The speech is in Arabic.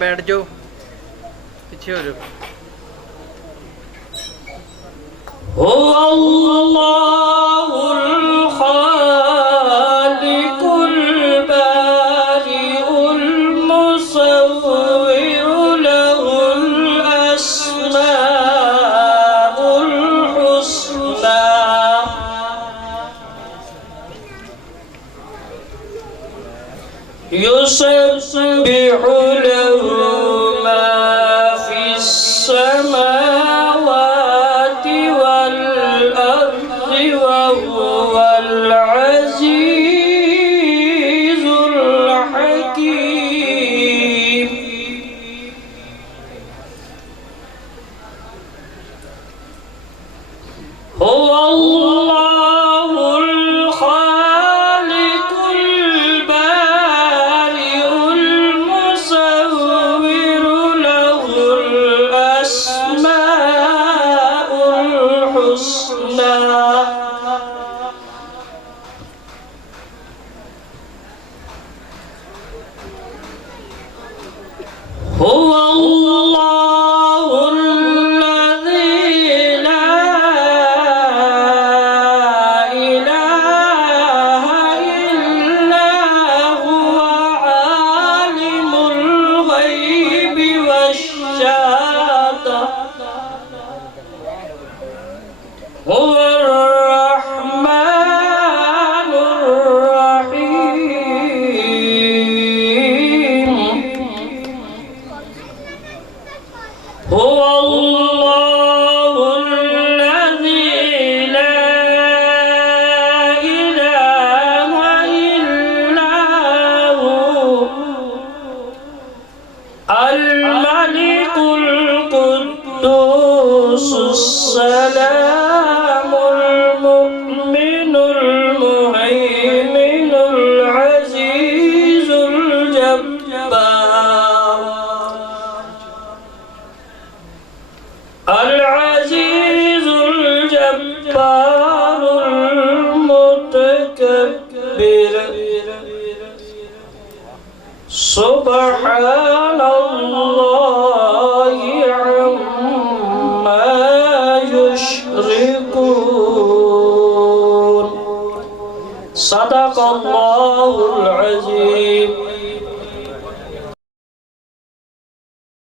बैठ जाओ, पीछे हो जाओ। يسبح له ما في السماوات والأرض وهو العزيز الحكيم. هو الله الخالق البارئ المصور له الأسماء الحسنى. هو الله الذي لا إله إلا هو عالم الغيب والشهادة. هو الرحمن الرحيم. هو الله الذي لا إله إلا هو الملك القدوس السلام المؤمن المهيمن العزيز الجبار. العزيز الجبار المتكبر. سبحان الله عما يشركون. صدق الله العظيم.